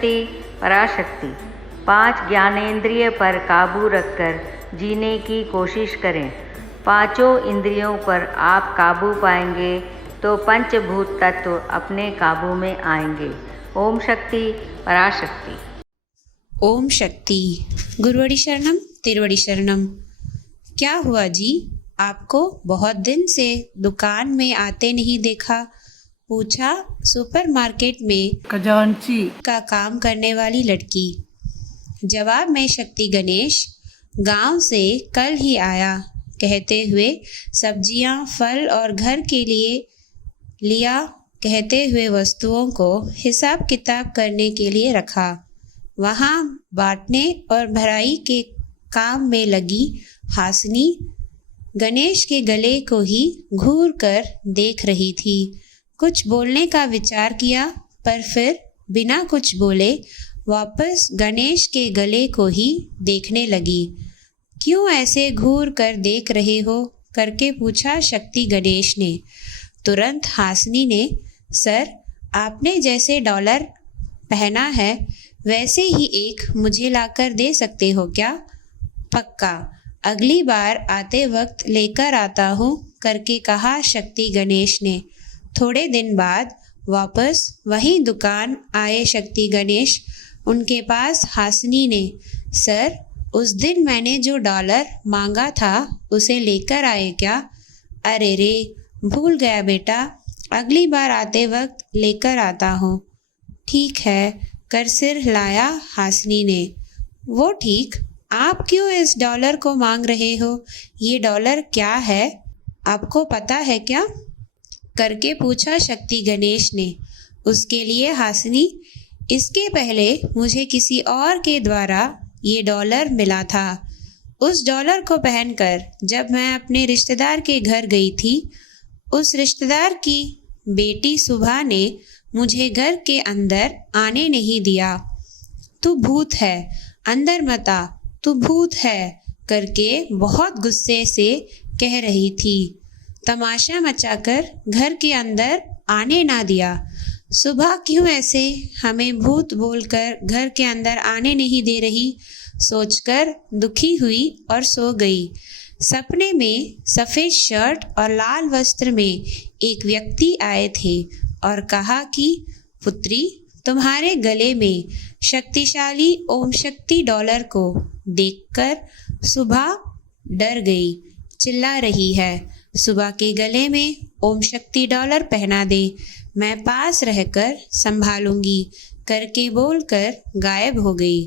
शक्ति पराशक्ति। 5 ज्ञानेंद्रिय पर काबू रखकर जीने की कोशिश करें। पांचों इंद्रियों पर आप काबू पाएंगे तो पंचभूत तत्व अपने काबू में आएंगे। ओम शक्ति पराशक्ति। ओम शक्ति। गुरुवड़ी शरणम तिरुवड़ी शरणम। क्या हुआ जी, आपको बहुत दिन से दुकान में आते नहीं देखा? पूछा सुपरमार्केट में खजांची का काम करने वाली लड़की। जवाब में शक्ति गणेश गांव से कल ही आया कहते हुए सब्जियां, फल और घर के लिए लिया कहते हुए वस्तुओं को हिसाब किताब करने के लिए रखा। वहां बांटने और भराई के काम में लगी हासिनी गणेश के गले को ही घूर कर देख रही थी। कुछ बोलने का विचार किया पर फिर बिना कुछ बोले वापस गणेश के गले को ही देखने लगी। क्यों ऐसे घूर कर देख रहे हो करके पूछा शक्ति गणेश ने। तुरंत हासिनी ने, सर आपने जैसे डॉलर पहना है वैसे ही एक मुझे लाकर दे सकते हो क्या? पक्का, अगली बार आते वक्त लेकर आता हूँ करके कहा शक्ति गणेश ने। थोड़े दिन बाद वापस वही दुकान आए शक्ति गणेश। उनके पास हासिनी ने, सर उस दिन मैंने जो डॉलर मांगा था उसे लेकर आए क्या? अरे रे, भूल गया बेटा, अगली बार आते वक्त लेकर आता हूँ। ठीक है कर सिर हिलाया हासिनी ने। वो ठीक, आप क्यों इस डॉलर को मांग रहे हो? ये डॉलर क्या है, आपको पता है क्या? करके पूछा शक्ति गणेश ने। उसके लिए हासिनी, इसके पहले मुझे किसी और के द्वारा ये डॉलर मिला था। उस डॉलर को पहनकर जब मैं अपने रिश्तेदार के घर गई थी, उस रिश्तेदार की बेटी सुभा ने मुझे घर के अंदर आने नहीं दिया। तू भूत है, अंदर मत आ, तू भूत है करके बहुत गुस्से से कह रही थी। तमाशा मचाकर घर के अंदर आने ना दिया। सुबह क्यों ऐसे हमें भूत बोलकर घर के अंदर आने नहीं दे रही, सोचकर दुखी हुई और सो गई। सपने में सफ़ेद शर्ट और लाल वस्त्र में एक व्यक्ति आए थे और कहा कि पुत्री, तुम्हारे गले में शक्तिशाली ओम शक्ति डॉलर को देखकर सुबह डर गई, चिल्ला रही है। सुबह के गले में ओम शक्ति डॉलर पहना दे, मैं पास रहकर संभालूंगी करके बोलकर गायब हो गई।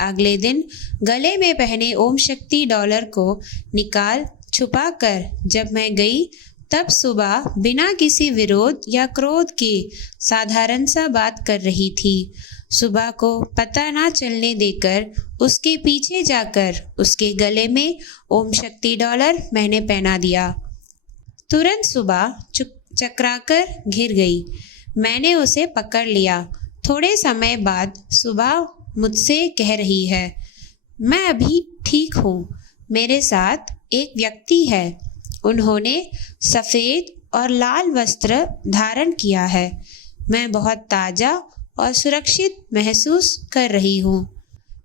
अगले दिन गले में पहने ओम शक्ति डॉलर को निकाल छुपा कर जब मैं गई, तब सुबह बिना किसी विरोध या क्रोध के साधारण सा बात कर रही थी। सुबह को पता ना चलने देकर उसके पीछे जाकर उसके गले में ओम शक्ति डॉलर मैंने पहना दिया। तुरंत सुबह चकराकर घिर गई। मैंने उसे पकड़ लिया। थोड़े समय बाद सुबह मुझसे कह रही है, मैं अभी ठीक हूँ, मेरे साथ एक व्यक्ति है, उन्होंने सफ़ेद और लाल वस्त्र धारण किया है, मैं बहुत ताज़ा और सुरक्षित महसूस कर रही हूँ।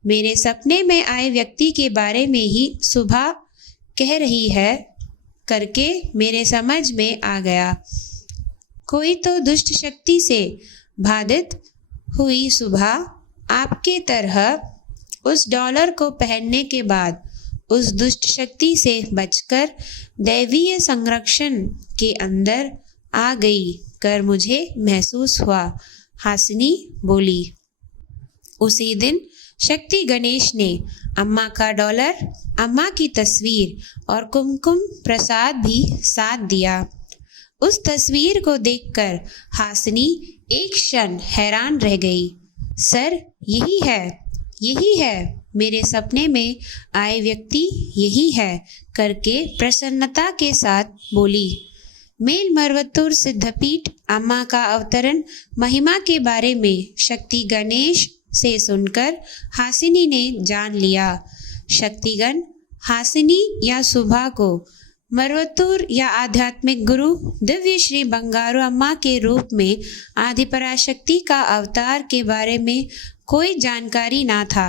मेरे सपने में आए व्यक्ति के बारे में ही सुबह कह रही है करके मेरे समझ में आ गया। कोई तो दुष्ट शक्ति से बाधित हुई सुबह आपके तरह उस डॉलर को पहनने के बाद उस दुष्ट शक्ति से बचकर दैवीय संरक्षण के अंदर आ गई कर मुझे महसूस हुआ, हासिनी बोली। उसी दिन शक्ति गणेश ने अम्मा का डॉलर, अम्मा की तस्वीर और कुमकुम प्रसाद भी साथ दिया। उस तस्वीर को देखकर हासिनी एक क्षण हैरान रह गई। सर यही है मेरे सपने में आए व्यक्ति, यही है करके प्रसन्नता के साथ बोली। मेलमर्वतुर सिद्धपीठ अम्मा का अवतरण महिमा के बारे में शक्ति गणेश से सुनकर हासिनी ने जान लिया। शक्तिगण हासिनी या सुभा को मरवतूर या आध्यात्मिक गुरु दिव्य श्री बंगारू अम्मा के रूप में आदि पराशक्ति का अवतार के बारे में कोई जानकारी ना था।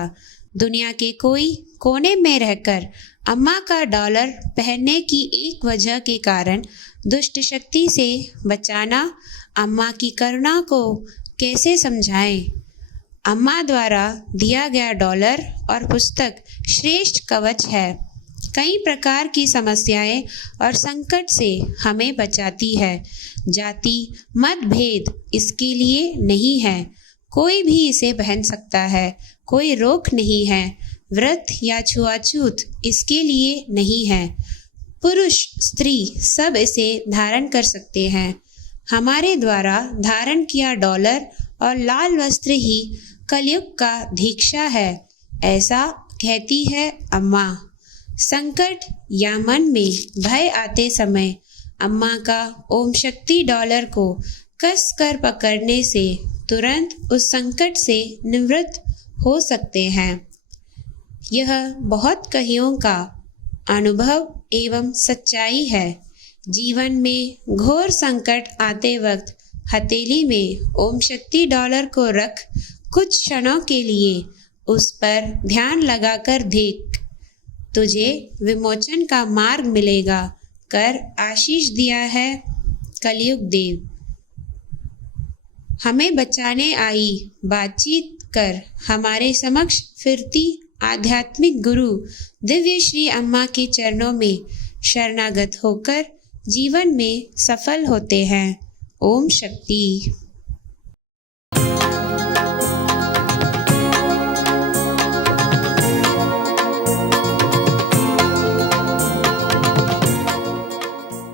दुनिया के कोई कोने में रहकर अम्मा का डॉलर पहनने की एक वजह के कारण दुष्ट शक्ति से बचाना, अम्मा की करुणा को कैसे समझाएं। अम्मा द्वारा दिया गया डॉलर और पुस्तक श्रेष्ठ कवच है। कई प्रकार की समस्याएं और संकट से हमें बचाती है। जाति मतभेद इसके लिए नहीं है, कोई भी इसे पहन सकता है, कोई रोक नहीं है। व्रत या छुआछूत इसके लिए नहीं है, पुरुष स्त्री सब इसे धारण कर सकते हैं। हमारे द्वारा धारण किया डॉलर और लाल वस्त्र ही कलयुग का दीक्षा है, ऐसा कहती है अम्मा। संकट या मन में भय आते समय अम्मा का ओम शक्ति डॉलर को कस कर पकड़ने से तुरंत उस संकट से निवृत्त हो सकते हैं। यह बहुत कहियों का अनुभव एवं सच्चाई है। जीवन में घोर संकट आते वक्त हथेली में ओम शक्ति डॉलर को रख कुछ क्षणों के लिए उस पर ध्यान लगाकर देख, तुझे विमोचन का मार्ग मिलेगा कर आशीष दिया है कलयुग देव। हमें बचाने आई बातचीत कर हमारे समक्ष फिरती आध्यात्मिक गुरु दिव्य श्री अम्मा के चरणों में शरणागत होकर जीवन में सफल होते हैं। ओम शक्ति।